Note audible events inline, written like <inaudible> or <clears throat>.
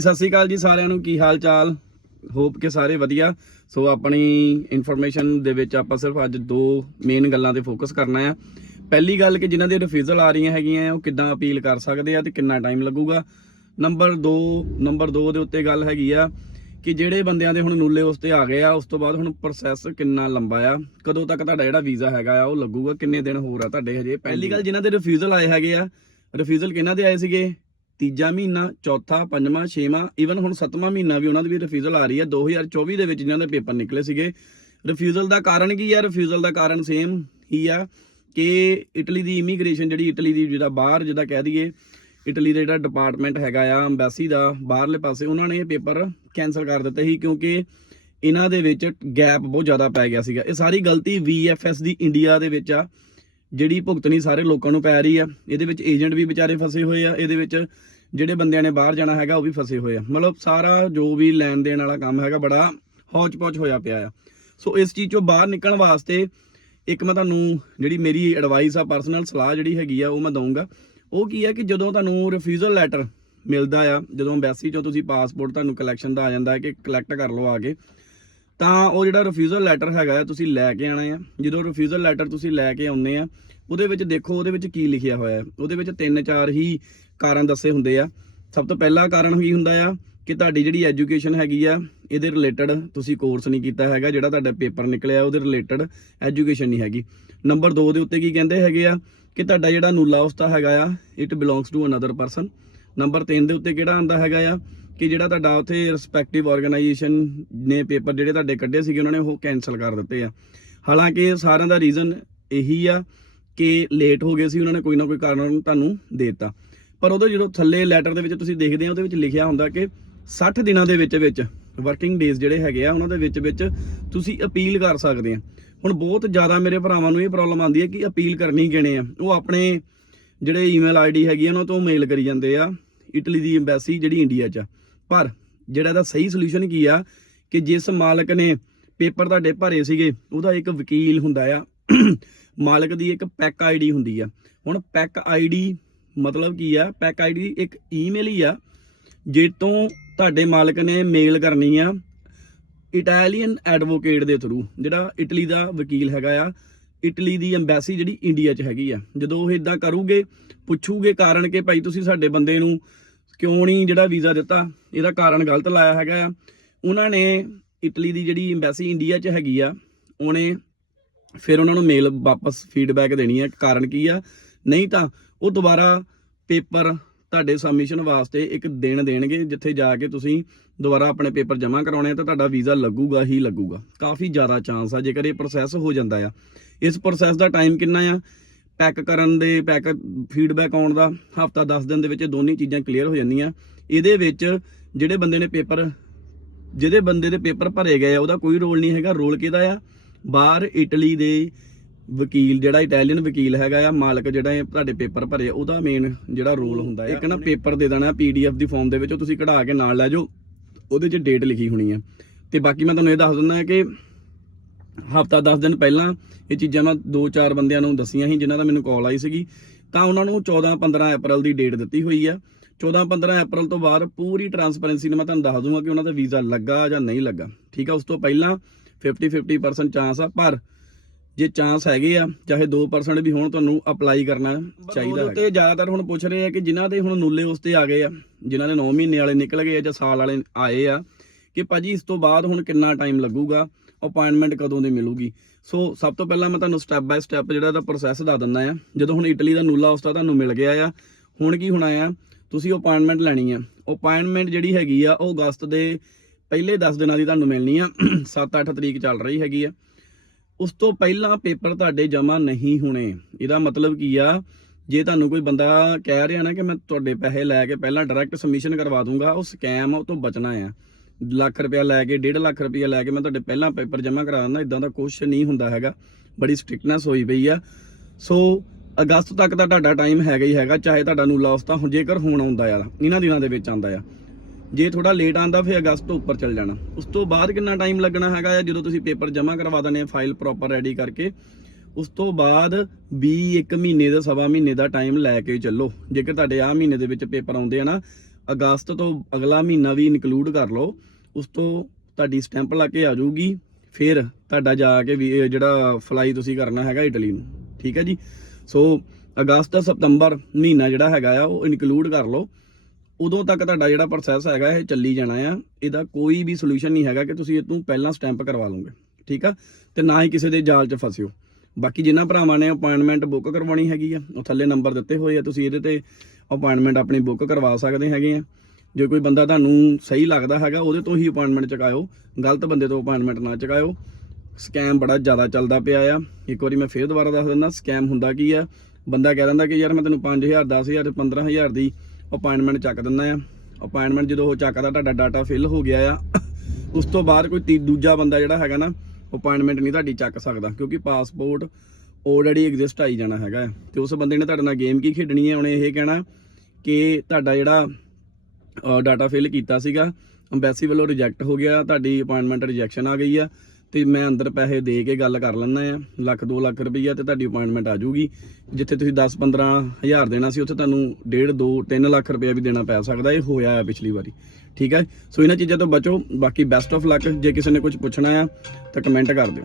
ਸਤਿ ਸ਼੍ਰੀ ਅਕਾਲ ਜੀ ਸਾਰਿਆਂ ਨੂੰ ਕੀ ਹਾਲ ਚਾਲ ਹੋਪ ਕਿ ਸਾਰੇ ਵਧੀਆ। ਸੋ ਆਪਣੀ ਇਨਫੋਰਮੇਸ਼ਨ ਦੇ ਵਿੱਚ ਆਪਾਂ ਸਿਰਫ ਅੱਜ ਦੋ ਮੇਨ ਗੱਲਾਂ ਤੇ ਫੋਕਸ ਕਰਨਾ ਆ। ਪਹਿਲੀ ਗੱਲ ਕਿ ਜਿਨ੍ਹਾਂ ਦੇ ਰਿਫਿਊਜ਼ਲ ਆ ਰਹੀਆਂ ਹੈਗੀਆਂ ਉਹ ਕਿੱਦਾਂ ਅਪੀਲ ਕਰ ਸਕਦੇ ਆ ਤੇ ਕਿੰਨਾ ਟਾਈਮ ਲੱਗੂਗਾ? ਨੰਬਰ 2 ਨੰਬਰ 2 ਦੇ ਉੱਤੇ ਗੱਲ ਹੈਗੀ ਆ ਕਿ ਜਿਹੜੇ ਬੰਦਿਆਂ ਦੇ ਹੁਣ ਨੂਲੇ ਉਸ ਤੇ ਆ ਗਏ ਆ ਉਸ ਤੋਂ ਬਾਅਦ ਹੁਣ ਪ੍ਰੋਸੈਸ ਕਿੰਨਾ ਲੰਬਾ ਆ ਕਦੋਂ ਤੱਕ ਤੁਹਾਡਾ ਜਿਹੜਾ ਵੀਜ਼ਾ ਹੈਗਾ ਆ ਉਹ ਲੱਗੂਗਾ ਕਿੰਨੇ ਦਿਨ ਹੋਰ ਆ ਤੁਹਾਡੇ ਹਜੇ ਪਹਿਲੀ ਗੱਲ ਜਿਨ੍ਹਾਂ ਦੇ ਰਿਫਿਊਜ਼ਲ ਆਏ ਹੈਗੇ ਆ ਰਿਫਿਊਜ਼ਲ ਕਿਹਨਾਂ ਦੇ ਆਏ ਸੀਗੇ? ਤੀਜਾ ਮਹੀਨਾ, ਚੌਥਾ, ਪੰਜਵਾਂ, ਛੇਵਾਂ ਈਵਨ ਹੁਣ ਸੱਤਵਾਂ ਮਹੀਨਾ ਵੀ ਉਹਨਾਂ ਦੀ ਵੀ ਰਿਫਿਊਜ਼ਲ ਆ ਰਹੀ ਹੈ। 2024 ਦੇ ਵਿੱਚ ਜਿਨ੍ਹਾਂ ਦੇ ਪੇਪਰ ਨਿਕਲੇ ਸੀਗੇ। ਰਿਫਿਊਜ਼ਲ ਦਾ ਕਾਰਨ ਕੀ ਆ? ਰਿਫਿਊਜ਼ਲ ਦਾ ਕਾਰਨ ਸੇਮ ਹੀ ਆ ਕਿ ਇਟਲੀ ਦੀ ਇਮੀਗ੍ਰੇਸ਼ਨ ਜਿਹੜੀ ਇਟਲੀ ਦੀ ਜਿਹੜਾ ਬਾਹਰ ਜਿਹਦਾ ਕਹਿ ਦਈਏ ਇਟਲੀ ਦਾ ਜਿਹੜਾ ਡਿਪਾਰਟਮੈਂਟ ਹੈਗਾ ਆ ਐਮਬੈਸੀ ਦਾ ਬਾਹਰਲੇ ਪਾਸੇ, ਉਹਨਾਂ ਨੇ ਇਹ ਪੇਪਰ ਕੈਨਸਲ ਕਰ ਦਿੱਤੇ ਸੀ ਕਿਉਂਕਿ ਇਹਨਾਂ ਦੇ ਵਿੱਚ ਗੈਪ ਬਹੁਤ ਜ਼ਿਆਦਾ ਪੈ ਗਿਆ ਸੀਗਾ। ਇਹ ਸਾਰੀ ਗਲਤੀ VFS ਦੀ ਇੰਡੀਆ ਦੇ ਵਿੱਚ ਆ। ਜਿਹੜੀ ਭੁਗਤਣੀ ਸਾਰੇ ਲੋਕਾਂ ਨੂੰ ਪੈ ਰਹੀ ਆ, ਇਹਦੇ ਵਿੱਚ ਏਜੰਟ ਵੀ ਵਿਚਾਰੇ ਫਸੇ ਹੋਏ ਆ, ਇਹਦੇ ਵਿੱਚ ਜਿਹੜੇ ਬੰਦਿਆਂ ਨੇ ਬਾਹਰ ਜਾਣਾ ਹੈਗਾ ਉਹ ਵੀ ਫਸੇ ਹੋਏ ਆ। ਮਤਲਬ ਸਾਰਾ ਜੋ ਵੀ ਲੈਣ ਦੇਣ ਵਾਲਾ ਕੰਮ ਹੈਗਾ ਬੜਾ ਹੌਚ-ਪੌਚ ਹੋਇਆ ਪਿਆ ਆ। ਸੋ ਇਸ ਚੀਜ਼ ਚੋਂ ਬਾਹਰ ਨਿਕਲਣ ਵਾਸਤੇ ਇੱਕ ਮੈਂ ਤੁਹਾਨੂੰ ਜਿਹੜੀ ਮੇਰੀ ਐਡਵਾਈਸ ਆ ਪਰਸਨਲ ਸਲਾਹ ਜਿਹੜੀ ਹੈਗੀ ਆ, ਉਹ ਮੈਂ ਦਊਂਗਾ। ਉਹ ਕੀ ਹੈ ਕਿ ਜਦੋਂ ਤੁਹਾਨੂੰ ਰਿਫਿਊਜ਼ਲ ਲੈਟਰ ਮਿਲਦਾ ਆ, ਜਦੋਂ ਐਮਬੈਸੀ ਚੋਂ ਤੁਸੀਂ ਪਾਸਪੋਰਟ ਤੁਹਾਨੂੰ ਕਲੈਕਸ਼ਨ ਦਾ ਆ ਜਾਂਦਾ ਹੈ ਕਿ ਕਲੈਕਟ ਕਰ ਲਓ ਆ ਕੇ ਤਾਂ ਉਹ ਜਿਹੜਾ ਰਿਫਿਊਜ਼ਲ ਲੈਟਰ ਹੈਗਾ ਆ ਤੁਸੀਂ ਲੈ ਕੇ ਆਣਾ ਆ। ਜਦੋਂ ਰਿਫਿਊਜ਼ਲ ਲੈਟਰ ਤੁਸੀਂ ਲੈ ਕੇ ਆਉਂਦੇ ਆ, ਉਹਦੇ ਵਿੱਚ ਦੇਖੋ, ਉਹਦੇ ਵਿੱਚ ਕੀ ਲਿਖਿਆ ਹੋਇਆ ਹੈ। ਉਹਦੇ ਵਿੱਚ ਤਿੰਨ ਚਾਰ ਹੀ ਕਾਰਨ ਦੱਸੇ ਹੁੰਦੇ ਆ। ਸਭ ਤੋਂ ਪਹਿਲਾ ਕਾਰਨ ਹੀ ਹੁੰਦਾ ਆ? ਕਿ ਤੁਹਾਡੀ ਜਿਹੜੀ ਐਜੂਕੇਸ਼ਨ ਹੈਗੀ ਆ, ਇਹਦੇ ਰਿਲੇਟਡ ਤੁਸੀਂ ਕੋਰਸ ਨਹੀਂ ਕੀਤਾ ਹੈਗਾ, ਜਿਹੜਾ ਤੁਹਾਡਾ ਪੇਪਰ ਨਿਕਲਿਆ, ਉਹਦੇ ਰਿਲੇਟਡ ਐਜੂਕੇਸ਼ਨ ਨਹੀਂ ਹੈਗੀ। ਨੰਬਰ 2 ਦੇ ਉੱਤੇ ਕੀ ਕਹਿੰਦੇ ਹੈਗੇ ਆ? ਕਿ ਤੁਹਾਡਾ ਜਿਹੜਾ ਨੂਲਾ ਉਸਤਾ ਹੈਗਾ ਆ it belongs to another person number 3 ਦੇ ਉੱਤੇ ਕਿਹੜਾ ਆਂਦਾ ਹੈਗਾ ਆ? ਕਿ ਜਿਹੜਾ ਤੁਹਾਡਾ ਉੱਥੇ ਰਿਸਪੈਕਟਿਵ ਆਰਗੇਨਾਈਜੇਸ਼ਨ ਨੇ ਪੇਪਰ ਜਿਹੜੇ ਤੁਹਾਡੇ ਕੱਢੇ ਸੀਗੇ, ਉਹਨਾਂ ਨੇ ਉਹ ਕੈਨਸਲ ਕਰ ਦਿੱਤੇ ਆ। ਹਾਲਾਂਕਿ ਸਾਰਿਆਂ ਦਾ ਰੀਜ਼ਨ ਇਹੀ ਆ ਕਿ ਲੇਟ ਹੋ ਗਏ ਸੀ, ਉਹਨਾਂ ਨੇ ਕੋਈ ਨਾ ਕੋਈ ਕਾਰਨ ਤੁਹਾਨੂੰ ਦੇ ਦਿੱਤਾ। ਪਰ ਉਹਦੇ ਜਦੋਂ ਥੱਲੇ ਲੈਟਰ ਦੇ ਵਿੱਚ ਤੁਸੀਂ ਦੇਖਦੇ ਆ, ਉਹਦੇ ਵਿੱਚ ਲਿਖਿਆ ਹੁੰਦਾ ਕਿ 60 ਦਿਨਾਂ ਦੇ ਵਿੱਚ ਵਿੱਚ ਵਰਕਿੰਗ ਡੇਜ਼ ਜਿਹੜੇ ਹੈਗੇ ਆ, ਉਹਨਾਂ ਦੇ ਵਿੱਚ ਵਿੱਚ ਤੁਸੀਂ ਅਪੀਲ ਕਰ ਸਕਦੇ ਆ। ਹੁਣ ਬਹੁਤ ਜ਼ਿਆਦਾ ਮੇਰੇ ਭਰਾਵਾਂ ਨੂੰ ਇਹ ਪ੍ਰੋਬਲਮ ਆਉਂਦੀ ਹੈ ਕਿ ਅਪੀਲ ਕਰਨੀ ਕਿਣੇ ਆ? ਉਹ ਆਪਣੇ ਜਿਹੜੇ ਈਮੇਲ ਆਈਡੀ ਹੈਗੀ ਆ, ਉਹਨਾਂ ਤੋਂ ਮੇਲ ਕਰੀ ਜਾਂਦੇ ਆ ਇਟਲੀ ਦੀ ਐਮਬੈਸੀ ਜਿਹੜੀ ਇੰਡੀਆ 'ਚ ਆ। ਪਰ ਜਿਹੜਾ ਇਹਦਾ ਸਹੀ ਸੋਲੂਸ਼ਨ ਕੀ ਆ ਕਿ ਜਿਸ ਮਾਲਕ ਨੇ ਪੇਪਰ ਤੁਹਾਡੇ ਭਰੇ ਸੀਗੇ, ਉਹਦਾ ਇੱਕ ਵਕੀਲ ਹੁੰਦਾ ਆ। ਮਾਲਕ ਦੀ ਇੱਕ ਪੈਕ ਆਈਡੀ ਹੁੰਦੀ ਆ। ਹੁਣ ਪੈਕ ਆਈਡੀ ਮਤਲਬ ਕੀ ਆ? ਪੈਕ ਆਈਡੀ ਇੱਕ ਈਮੇਲ ਹੀ ਆ ਜੇ ਤੋਂ ਤੁਹਾਡੇ ਮਾਲਕ ਨੇ ਮੇਲ ਕਰਨੀ ਆ ਇਟਾਲੀਅਨ ਐਡਵੋਕੇਟ ਦੇ ਥਰੂ ਜਿਹੜਾ ਇਟਲੀ ਦਾ ਵਕੀਲ ਹੈਗਾ ਆ। ਇਟਲੀ ਦੀ ਐਮਬੈਸੀ ਜਿਹੜੀ ਇੰਡੀਆ 'ਚ ਹੈਗੀ ਆ। ਜਦੋਂ ਉਹ ਇਦਾਂ ਕਰੂਗੇ, ਪੁੱਛੂਗੇ ਕਾਰਨ ਕਿ ਭਾਈ ਤੁਸੀਂ ਸਾਡੇ ਬੰਦੇ ਨੂੰ ਕਿਉਂ ਨਹੀਂ ਜਿਹੜਾ ਵੀਜ਼ਾ ਦਿੱਤਾ? ਇਹਦਾ ਕਾਰਨ ਗਲਤ ਲਾਇਆ ਹੈਗਾ ਆ। ਉਹਨਾਂ ਨੇ ਇਟਲੀ ਦੀ ਜਿਹੜੀ ਐਮਬੈਸੀ ਇੰਡੀਆ 'ਚ ਹੈਗੀ ਆ, ਉਹਨੇ ਫਿਰ ਉਹਨਾਂ ਨੂੰ ਮੇਲ ਵਾਪਸ ਫੀਡਬੈਕ ਦੇਣੀ ਹੈ ਕਾਰਨ ਕੀ ਆ? ਨਹੀਂ ਤਾਂ ਉਹ ਦੁਬਾਰਾ ਪੇਪਰ ਤੁਹਾਡੇ ਸਬਮਿਸ਼ਨ ਵਾਸਤੇ ਇੱਕ ਦਿਨ ਦੇਣਗੇ, ਜਿੱਥੇ ਜਾ ਕੇ ਤੁਸੀਂ ਦੁਬਾਰਾ ਆਪਣੇ ਪੇਪਰ ਜਮ੍ਹਾਂ ਕਰਾਉਣੇ ਆ ਤਾਂ ਤੁਹਾਡਾ ਵੀਜ਼ਾ ਲੱਗੂਗਾ ਹੀ ਲੱਗੂਗਾ। ਕਾਫੀ ਜ਼ਿਆਦਾ ਚਾਂਸ ਆ ਜੇਕਰ ਇਹ ਪ੍ਰੋਸੈਸ ਹੋ ਜਾਂਦਾ ਆ। ਇਸ ਪ੍ਰੋਸੈਸ ਦਾ ਟਾਈਮ ਕਿੰਨਾ ਆ? ਪੈਕ ਕਰਨ ਦੇ ਪੈਕ ਫੀਡਬੈਕ ਆਉਣ ਦਾ ਹਫਤਾ 10 ਦਿਨ ਦੇ ਵਿੱਚ ਇਹ ਦੋਨੇ ਚੀਜ਼ਾਂ ਕਲੀਅਰ ਹੋ ਜਾਂਦੀਆਂ। ਇਹਦੇ ਵਿੱਚ ਜਿਹੜੇ ਬੰਦੇ ਨੇ ਪੇਪਰ ਜਿਹਦੇ ਬੰਦੇ ਦੇ ਪੇਪਰ ਭਰੇ ਗਏ ਆ ਉਹਦਾ ਕੋਈ ਰੋਲ ਨਹੀਂ ਹੈਗਾ। ਰੋਲ ਕਿਹਦਾ ਆ? ਬਾਹਰ ਇਟਲੀ ਦੇ ਵਕੀਲ ਜਿਹੜਾ ਇਟਾਲੀਅਨ ਵਕੀਲ ਹੈਗਾ ਆ ਮਾਲਕ ਜਿਹੜਾ ਇਹ ਤੁਹਾਡੇ ਪੇਪਰ ਭਰੇ ਆ, ਉਹਦਾ ਮੇਨ ਜਿਹੜਾ ਰੋਲ ਹੁੰਦਾ ਹੈ ਇੱਕ ਨਾ ਪੇਪਰ ਦੇ ਦੇਣਾ ਪੀਡੀਐਫ ਦੀ ਫਾਰਮ ਦੇ ਵਿੱਚ ਉਹ ਤੁਸੀਂ ਕਢਾ ਕੇ ਨਾਲ ਲੈ ਜਾਓ। ਉਹਦੇ 'ਚ ਡੇਟ ਲਿਖੀ ਹੋਣੀ ਹੈ ਤੇ ਬਾਕੀ ਮੈਂ ਤੁਹਾਨੂੰ ਇਹ ਦੱਸ ਦਿੰਦਾ ਕਿ ਹਫਤਾ 10 ਦਿਨ ਪਹਿਲਾਂ ਇਹ ਚੀਜ਼ਾਂ ਮੈਂ ਦੋ ਚਾਰ ਬੰਦਿਆਂ ਨੂੰ ਦੱਸੀਆਂ ਸੀ ਜਿਨ੍ਹਾਂ ਦਾ ਮੈਨੂੰ ਕਾਲ ਆਈ ਸੀਗੀ। ਤਾਂ ਉਹਨਾਂ ਨੂੰ 14 15 ਅਪ੍ਰੈਲ ਦੀ ਡੇਟ ਦਿੱਤੀ ਹੋਈ ਆ। 14 15 ਅਪ੍ਰੈਲ ਤੋਂ ਬਾਅਦ ਪੂਰੀ ਟਰਾਂਸਪੇਰੈਂਸੀ ਨਾਲ ਮੈਂ ਤੁਹਾਨੂੰ ਦੱਸ ਦੂੰਗਾ ਕਿ ਉਹਨਾਂ ਦਾ ਵੀਜ਼ਾ ਲੱਗਾ ਜਾਂ ਨਹੀਂ ਲੱਗਾ। ਠੀਕ ਆ ਉਸ ਤੋਂ ਪਹਿਲਾਂ 50 50% ਚਾਂਸ ਆ ਪਰ ਜੇ ਚਾਂਸ ਹੈਗੇ ਆ ਚਾਹੇ 2% ਵੀ ਹੋਣ ਤੁਹਾਨੂੰ ਅਪਲਾਈ ਕਰਨਾ ਚਾਹੀਦਾ ਹੈ ਤੇ ਜ਼ਿਆਦਾਤਰ ਹੁਣ ਪੁੱਛ ਰਹੇ ਆ ਕਿ ਜਿਨ੍ਹਾਂ ਦੇ ਹੁਣ ਨੂਲੇ ਉਸ ਤੇ ਆ ਗਏ ਆ ਜਿਨ੍ਹਾਂ ਦੇ 9 ਮਹੀਨੇ ਵਾਲੇ ਨਿਕਲ ਗਏ ਆ ਜਾਂ ਸਾਲ ਵਾਲੇ ਆਏ ਆ ਕਿ ਭਾਜੀ ਇਸ ਤੋਂ ਬਾਅਦ ਹੁਣ ਕਿੰਨਾ ਟਾਈਮ ਲੱਗੂਗਾ? ਅਪਾਇੰਟਮੈਂਟ ਕਦੋਂ ਦੀ ਮਿਲੂਗੀ? ਸੋ ਸਭ ਤੋਂ ਪਹਿਲਾਂ ਮੈਂ ਤੁਹਾਨੂੰ ਸਟੈਪ ਬਾਏ ਸਟੈਪ ਜਿਹੜਾ ਦਾ ਪ੍ਰੋਸੈਸ ਦੱਸ ਦਿੰਦਾ ਆ ਜਦੋਂ ਹੁਣ ਇਟਲੀ ਦਾ ਨੂਲਾ ਉਸਤਾ ਤੁਹਾਨੂੰ ਮਿਲ ਗਿਆ ਆ, ਹੁਣ ਕੀ ਹੋਣਾ ਆ? ਤੁਸੀਂ ਅਪਾਇੰਟਮੈਂਟ ਲੈਣੀ ਆ। ਅਪਾਇੰਟਮੈਂਟ ਜਿਹੜੀ ਹੈਗੀ ਆ, ਉਹ ਅਗਸਤ ਦੇ ਪਹਿਲੇ 10 ਦਿਨਾਂ ਦੀ ਤੁਹਾਨੂੰ ਮਿਲਣੀ ਆ। <clears throat> 7-8 ਤਰੀਕ ਚੱਲ ਰਹੀ ਹੈਗੀ ਆ। ਉਸ ਤੋਂ ਪਹਿਲਾਂ ਪੇਪਰ ਤੁਹਾਡੇ ਜਮ੍ਹਾਂ ਨਹੀਂ ਹੋਣੇ। ਇਹਦਾ ਮਤਲਬ ਕੀ ਆ? ਜੇ ਤੁਹਾਨੂੰ ਕੋਈ ਬੰਦਾ ਕਹਿ ਰਿਹਾ ਨਾ ਕਿ ਮੈਂ ਤੁਹਾਡੇ ਪੈਸੇ ਲੈ ਕੇ ਪਹਿਲਾਂ ਡਾਇਰੈਕਟ ਸਬਮਿਸ਼ਨ ਕਰਵਾ ਦੂੰਗਾ, ਉਹ ਸਕੈਮ ਆ, ਉਹ ਤੋਂ ਬਚਣਾ ਆ। ਲੱਖ ਰੁਪਇਆ ਲੈ ਕੇ 1.5 ਲੱਖ ਰੁਪਇਆ ਲੈ ਕੇ ਮੈਂ ਤੁਹਾਡੇ ਪਹਿਲਾਂ ਪੇਪਰ ਜਮ੍ਹਾਂ ਕਰਾ ਦਿੰਦਾ ਇਦਾਂ ਦਾ ਕੁਝ ਨਹੀਂ ਹੁੰਦਾ ਹੈਗਾ। ਬੜੀ ਸਟ੍ਰਿਕਟਨੈਸ ਹੋਈ ਪਈ ਆ। ਸੋ ਅਗਸਤ ਤੱਕ ਦਾ ਤੁਹਾਡਾ ਟਾਈਮ ਹੈਗਾ ਹੀ ਹੈਗਾ, ਚਾਹੇ ਤੁਹਾਡਾ ਨੂੰ ਲਾਸ ਤਾਂ ਜੇਕਰ ਹੁਣ ਆਉਂਦਾ ਆ, ਇਹਨਾਂ ਦਿਨਾਂ ਦੇ ਵਿੱਚ ਆਉਂਦਾ ਆ। ਜੇ ਥੋੜਾ ਲੇਟ ਆਂਦਾ ਫਿਰ ਅਗਸਤ ਤੋਂ ਉੱਪਰ ਚੱਲ ਜਾਣਾ। ਉਸ ਤੋਂ ਬਾਅਦ ਕਿੰਨਾ ਟਾਈਮ ਲੱਗਣਾ ਹੈਗਾ ਆ? ਜਦੋਂ ਤੁਸੀਂ ਪੇਪਰ ਜਮ੍ਹਾਂ ਕਰਵਾ ਦਨੇ ਫਾਈਲ ਪ੍ਰੋਪਰ ਰੈਡੀ ਕਰਕੇ, ਉਸ ਤੋਂ ਬਾਅਦ 20 ਇੱਕ ਮਹੀਨੇ ਦਾ, ਸਵਾ ਮਹੀਨੇ ਦਾ ਟਾਈਮ ਲੈ ਕੇ ਚੱਲੋ। ਜੇਕਰ ਤੁਹਾਡੇ ਆ ਮਹੀਨੇ ਦੇ ਵਿੱਚ ਪੇਪਰ ਆਉਂਦੇ ਆ ਨਾ ਅਗਸਤ ਤੋਂ ਅਗਲਾ ਮਹੀਨਾ ਵੀ ਇਨਕਲੂਡ ਕਰ ਲਓ, ਉਸ ਤੋਂ ਤੁਹਾਡੀ ਸਟੈਂਪ ਲਾ ਕੇ ਆ ਜਾਊਗੀ, ਫਿਰ ਤੁਹਾਡਾ ਜਾ ਕੇ ਵੀ ਜਿਹੜਾ ਫਲਾਈ ਤੁਸੀਂ ਕਰਨਾ ਹੈਗਾ ਇਟਲੀ ਨੂੰ, ਠੀਕ ਹੈ ਜੀ? ਸੋ ਅਗਸਤ, ਸਤੰਬਰ ਮਹੀਨਾ ਜਿਹੜਾ ਹੈਗਾ ਆ, ਉਹ ਇਨਕਲੂਡ ਕਰ ਲਓ। ਉਦੋਂ ਤੱਕ ਤੁਹਾਡਾ ਜਿਹੜਾ ਪ੍ਰੋਸੈਸ ਹੈਗਾ, ਇਹ ਚੱਲੀ ਜਾਣਾ ਆ। ਇਹਦਾ ਕੋਈ ਵੀ ਸੋਲੂਸ਼ਨ ਨਹੀਂ ਹੈਗਾ ਕਿ ਤੁਸੀਂ ਇਹ ਤੋਂ ਪਹਿਲਾਂ ਸਟੈਂਪ ਕਰਵਾ ਲਓਗੇ, ਠੀਕ ਆ? ਤੇ ਨਾ ਹੀ ਕਿਸੇ ਦੇ ਜਾਲ 'ਚ ਫਸਿਓ। ਬਾਕੀ ਜਿਨ੍ਹਾਂ ਭਰਾਵਾਂ ਨੇ ਅਪਾਇੰਟਮੈਂਟ ਬੁੱਕ ਕਰਵਾਉਣੀ ਹੈਗੀ ਆ, ਉਹ ਥੱਲੇ ਨੰਬਰ ਦਿੱਤੇ ਹੋਏ ਆ, ਤੁਸੀਂ ਇਹਦੇ ਤੇ ਅਪਾਇੰਟਮੈਂਟ ਆਪਣੀ ਬੁੱਕ ਕਰਵਾ ਸਕਦੇ ਹੈਗੇ ਆ। ਜੇ ਕੋਈ ਬੰਦਾ ਤੁਹਾਨੂੰ ਸਹੀ ਲੱਗਦਾ ਹੈਗਾ, ਉਹਦੇ ਤੋਂ ਹੀ ਅਪਾਇੰਟਮੈਂਟ ਚੁਕਾਇਓ। ਗਲਤ ਬੰਦੇ ਤੋਂ ਅਪਾਇੰਟਮੈਂਟ ਨਾ ਚੁਕਾਇਓ। ਸਕੈਮ ਬੜਾ ਜ਼ਿਆਦਾ ਚੱਲਦਾ ਪਿਆ ਆ। ਇੱਕ ਵਾਰੀ ਮੈਂ ਫੇਰ ਦੁਬਾਰਾ ਦੱਸ ਦਿੰਦਾ ਸਕੈਮ ਹੁੰਦਾ ਕੀ ਆ? ਬੰਦਾ ਕਹਿ ਦਿੰਦਾ ਕਿ ਯਾਰ ਮੈਂ ਤੈਨੂੰ 5000 10000 ਤੇ 15000 ਦੀ ਅਪਾਇੰਟਮੈਂਟ ਚੱਕ ਦਿੰਦਾ ਆ। ਅਪਾਇੰਟਮੈਂਟ ਜਦੋਂ ਉਹ ਚੱਕਦਾ, ਤੁਹਾਡਾ ਡਾਟਾ ਫਿਲ ਹੋ ਗਿਆ ਆ। ਉਸ ਤੋਂ ਬਾਅਦ ਕੋਈ ਤੀ- ਦੂਜਾ ਬੰਦਾ ਜਿਹੜਾ ਹੈਗਾ ਨਾ ਅਪਾਇੰਟਮੈਂਟ ਨਹੀਂ ਤੁਹਾਡੀ ਚੱਕ ਸਕਦਾ, ਕਿਉਂਕਿ ਪਾਸਪੋਰਟ ਆਲਰੇਡੀ ਐਗਜ਼ਿਸਟ ਆਈ ਜਾਣਾ ਹੈਗਾ ਹੈ। ਤੇ ਉਸ ਬੰਦੇ ਨੇ ਤੁਹਾਡੇ ਨਾਲ ਗੇਮ ਕੀ ਖੇਡਣੀ ਹੈ? ਉਹਨੇ ਇਹ ਕਹਿਣਾ ਕਿ ਤੁਹਾਡਾ ਜਿਹੜਾ ਡਾਟਾ ਫਿਲ ਕੀਤਾ ਸੀਗਾ ਅੰਬੈਸੀ ਵੱਲੋਂ ਰਿਜੈਕਟ ਹੋ ਗਿਆ, ਤੁਹਾਡੀ ਅਪਾਇੰਟਮੈਂਟ ਰਿਜੈਕਸ਼ਨ ਆ ਗਈ ਆ, ਤੇ ਮੈਂ ਅੰਦਰ ਪੈਸੇ ਦੇ ਕੇ ਗੱਲ ਕਰ ਲੈਣਾ ਆ ਲੱਖ 2 ਲੱਖ ਰੁਪਈਆ ਤੇ ਤੁਹਾਡੀ ਅਪਾਇੰਟਮੈਂਟ ਆ ਜਾਊਗੀ। ਜਿੱਥੇ ਤੁਸੀਂ 10 15 ਹਜ਼ਾਰ ਦੇਣਾ ਸੀ, ਉੱਥੇ ਤੁਹਾਨੂੰ 1.5 2 3 ਲੱਖ ਰੁਪਈਆ ਵੀ ਦੇਣਾ ਪੈ ਸਕਦਾ ਇਹ ਹੋਇਆ ਆ ਪਿਛਲੀ ਵਾਰੀ। ਠੀਕ ਹੈ? ਸੋ ਇਹਨਾਂ ਚੀਜ਼ਾਂ ਤੋਂ ਬਚੋ। ਬਾਕੀ ਬੈਸਟ ਆਫ ਲੱਕ ਜੇ ਕਿਸੇ ਨੇ ਕੁਝ ਪੁੱਛਣਾ ਆ, ਤਾਂ ਕਮੈਂਟ ਕਰ ਦਿਓ।